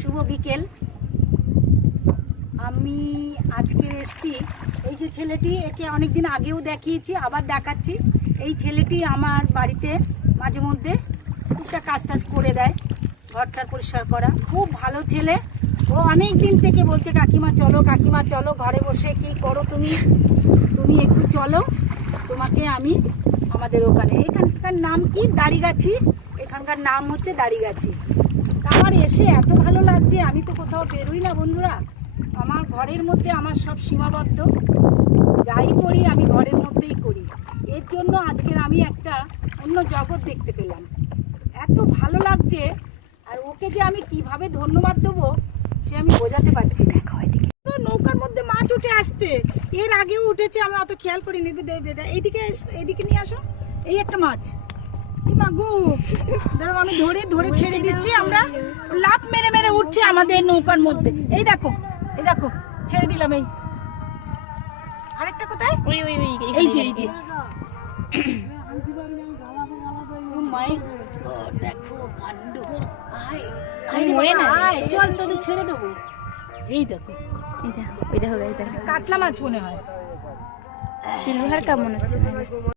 শুভ বিকেল। আমি আজকে এসেছি, এই যে ছেলেটি, একে অনেকদিন আগেও দেখিয়েছি, আবার দেখাচ্ছি। এই ছেলেটি আমার বাড়িতে মাঝে মধ্যে টুকটাক কাজ টাজ করে দেয়, ঘরটার পরিষ্কার করা। খুব ভালো ছেলে। ও অনেক দিন থেকে বলছে কাকিমা চলো, কাকিমা চলো, ঘরে বসে কি করো তুমি, তুমি একটু চলো, তোমাকে আমি আমাদের ওখানে, এখানকার নাম কি দাড়িগাছি, এখানকার নাম হচ্ছে দাড়িগাছি। আমার এসে এত ভালো লাগছে। আমি তো কোথাও বেরোই না বন্ধুরা, আমার ঘরের মধ্যে আমার সব সীমাবদ্ধ, যাই করি আমি ঘরের মধ্যেই করি। এর জন্য আজকের আমি একটা অন্য জগৎ দেখতে পেলাম, এত ভালো লাগছে। আর ওকে যে আমি কিভাবে ধন্যবাদ দেবো সে আমি বোঝাতে পারছি না। তো নৌকার মধ্যে মাছ উঠে আসছে, এর আগেও উঠেছে, আমি অত খেয়াল করিনি। এইদিকে এইদিকে নিয়ে আসো, এই একটা মাছ, মাগু ধরো, আমি ধরে ধরে ছেড়ে দিচ্ছি, আমরা লাফ মেরে মেরে উঠছে আমাদের নৌকার মধ্যে। এই দেখো, এই দেখো, ছেড়ে দিলাম। এই আরেকটা কোথায়, এই যে এই যে মাই গড, দেখো কাণ্ড। আয় আয় মরে না, আয় চল, তোদের ছেড়ে দেবো। এই দেখো, ওই দেখো গাইস, কাতলা মাছ মনে হয়, সিলভার কাপ মনে হচ্ছে।